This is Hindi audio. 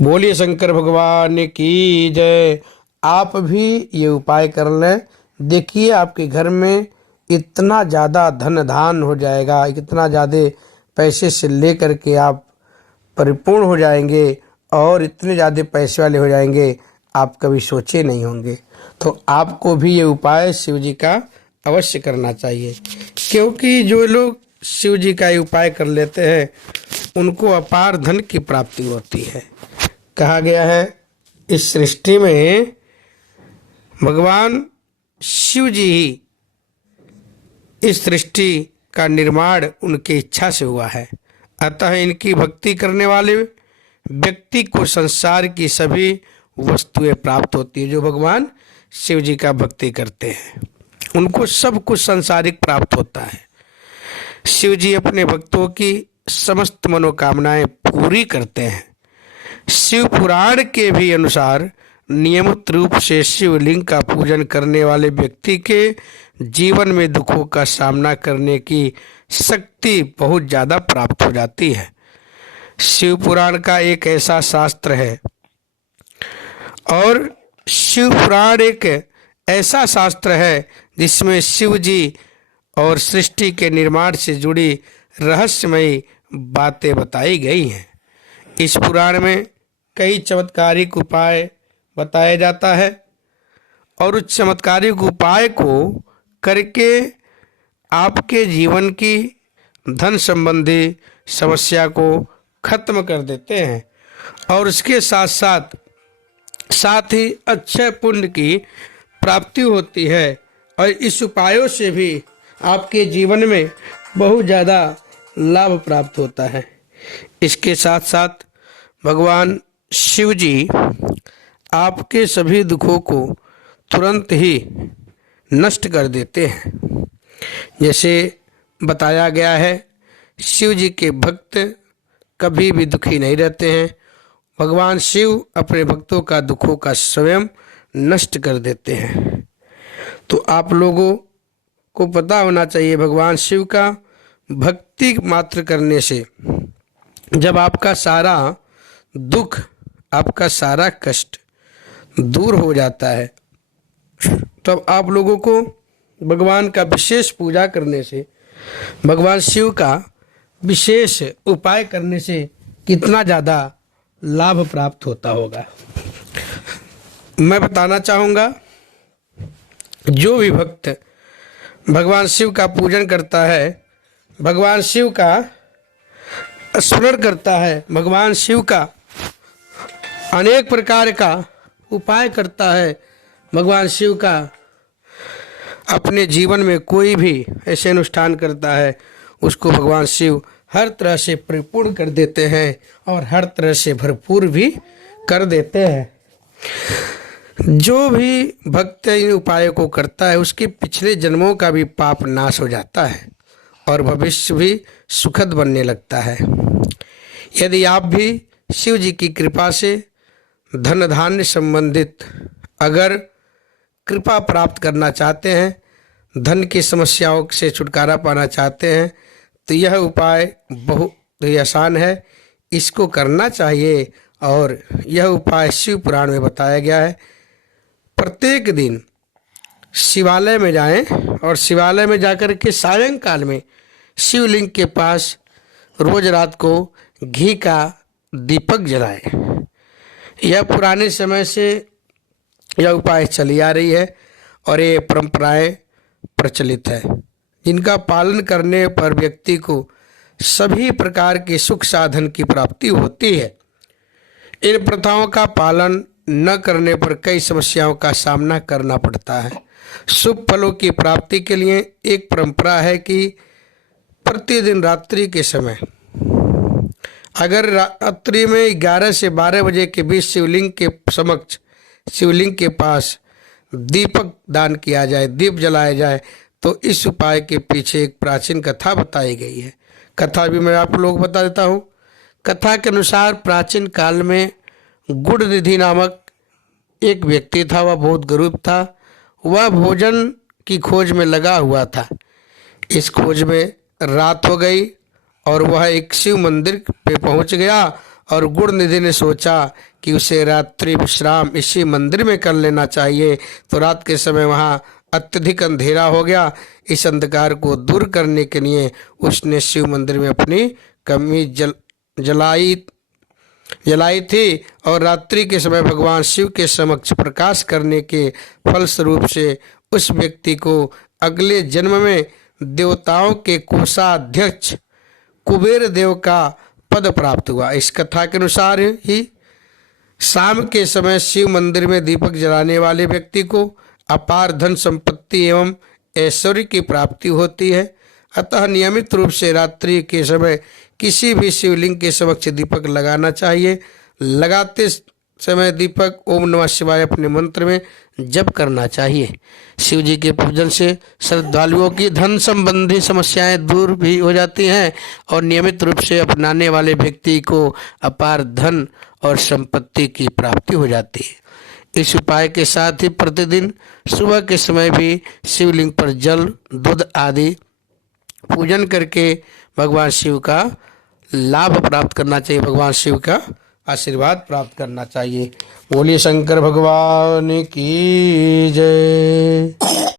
बोलिए शंकर भगवान की जय। आप भी ये उपाय कर लें। देखिए आपके घर में इतना ज़्यादा धन धान हो जाएगा, इतना ज़्यादा पैसे से लेकर के आप परिपूर्ण हो जाएंगे और इतने ज़्यादा पैसे वाले हो जाएंगे, आप कभी सोचे नहीं होंगे। तो आपको भी ये उपाय शिव जी का अवश्य करना चाहिए, क्योंकि जो लोग शिव जी का ये उपाय कर लेते हैं उनको अपार धन की प्राप्ति होती है। कहा गया है इस सृष्टि में भगवान शिव जी ही इस सृष्टि का निर्माण उनकी इच्छा से हुआ है। अतः इनकी भक्ति करने वाले व्यक्ति को संसार की सभी वस्तुएं प्राप्त होती है। जो भगवान शिव जी का भक्ति करते हैं उनको सब कुछ संसारिक प्राप्त होता है। शिव जी अपने भक्तों की समस्त मनोकामनाएं पूरी करते हैं। शिव पुराण के भी अनुसार नियमित रूप से शिवलिंग का पूजन करने वाले व्यक्ति के जीवन में दुखों का सामना करने की शक्ति बहुत ज़्यादा प्राप्त हो जाती है। शिव पुराण का एक ऐसा शास्त्र है और शिव पुराण एक ऐसा शास्त्र है जिसमें शिव जी और सृष्टि के निर्माण से जुड़ी रहस्यमयी बातें बताई गई हैं। इस पुराण में कई चमत्कारिक उपाय बताया जाता है और उस चमत्कारिक उपाय को करके आपके जीवन की धन संबंधी समस्या को खत्म कर देते हैं और उसके साथ साथ ही अच्छे पुण्य की प्राप्ति होती है। और इस उपायों से भी आपके जीवन में बहुत ज़्यादा लाभ प्राप्त होता है। इसके साथ साथ भगवान शिव जी आपके सभी दुखों को तुरंत ही नष्ट कर देते हैं। जैसे बताया गया है, शिव जी के भक्त कभी भी दुखी नहीं रहते हैं। भगवान शिव अपने भक्तों का दुखों का स्वयं नष्ट कर देते हैं। तो आप लोगों को पता होना चाहिए भगवान शिव का भक्ति मात्र करने से जब आपका सारा दुख, आपका सारा कष्ट दूर हो जाता है, तब आप लोगों को भगवान का विशेष पूजा करने से, भगवान शिव का विशेष उपाय करने से कितना ज़्यादा लाभ प्राप्त होता होगा। मैं बताना चाहूँगा, जो भी भक्त भगवान शिव का पूजन करता है, भगवान शिव का स्मरण करता है, भगवान शिव का अनेक प्रकार का उपाय करता है, भगवान शिव का अपने जीवन में कोई भी ऐसे अनुष्ठान करता है, उसको भगवान शिव हर तरह से परिपूर्ण कर देते हैं और हर तरह से भरपूर भी कर देते हैं। जो भी भक्त इन उपायों को करता है उसके पिछले जन्मों का भी पाप नाश हो जाता है और भविष्य भी सुखद बनने लगता है। यदि आप भी शिव जी की कृपा से धन धान्य संबंधित अगर कृपा प्राप्त करना चाहते हैं, धन की समस्याओं से छुटकारा पाना चाहते हैं, तो यह उपाय बहुत ही आसान है, इसको करना चाहिए। और यह उपाय शिव पुराण में बताया गया है। प्रत्येक दिन शिवालय में जाएं और शिवालय में जाकर के सायंकाल में शिवलिंग के पास रोज रात को घी का दीपक जलाएं। यह पुराने समय से यह उपाय चली आ रही है और ये परंपराएं प्रचलित है, जिनका पालन करने पर व्यक्ति को सभी प्रकार के सुख साधन की प्राप्ति होती है। इन प्रथाओं का पालन न करने पर कई समस्याओं का सामना करना पड़ता है। शुभ फलों की प्राप्ति के लिए एक परंपरा है कि प्रतिदिन रात्रि के समय अगर रात्रि में 11 से 12 बजे के बीच शिवलिंग के समक्ष, शिवलिंग के पास दीपक दान किया जाए, दीप जलाया जाए, तो इस उपाय के पीछे एक प्राचीन कथा बताई गई है। कथा भी मैं आप लोग बता देता हूँ। कथा के अनुसार प्राचीन काल में गुणनिधि नामक एक व्यक्ति था। वह बहुत गरीब था। वह भोजन की खोज में लगा हुआ था। इस खोज में रात हो गई और वह एक शिव मंदिर पे पहुंच गया और गुण निधि ने सोचा कि उसे रात्रि विश्राम इसी मंदिर में कर लेना चाहिए। तो रात के समय वहाँ अत्यधिक अंधेरा हो गया। इस अंधकार को दूर करने के लिए उसने शिव मंदिर में अपनी कमीज जलाई थी और रात्रि के समय भगवान शिव के समक्ष प्रकाश करने के फलस्वरूप से उस व्यक्ति को अगले जन्म में देवताओं के कोषाध्यक्ष कुबेर देव का पद प्राप्त हुआ। इस कथा के अनुसार ही शाम के समय शिव मंदिर में दीपक जलाने वाले व्यक्ति को अपार धन संपत्ति एवं ऐश्वर्य की प्राप्ति होती है। अतः नियमित रूप से रात्रि के समय किसी भी शिवलिंग के समक्ष दीपक लगाना चाहिए। लगाते समय दीपक ओम नमः शिवाय अपने मंत्र में जप करना चाहिए। शिव जी के पूजन से श्रद्धालुओं की धन संबंधी समस्याएं दूर भी हो जाती हैं और नियमित रूप से अपनाने वाले व्यक्ति को अपार धन और संपत्ति की प्राप्ति हो जाती है। इस उपाय के साथ ही प्रतिदिन सुबह के समय भी शिवलिंग पर जल, दूध आदि पूजन करके भगवान शिव का लाभ प्राप्त करना चाहिए, भगवान शिव का आशीर्वाद प्राप्त करना चाहिए। बोलिए शंकर भगवान की जय।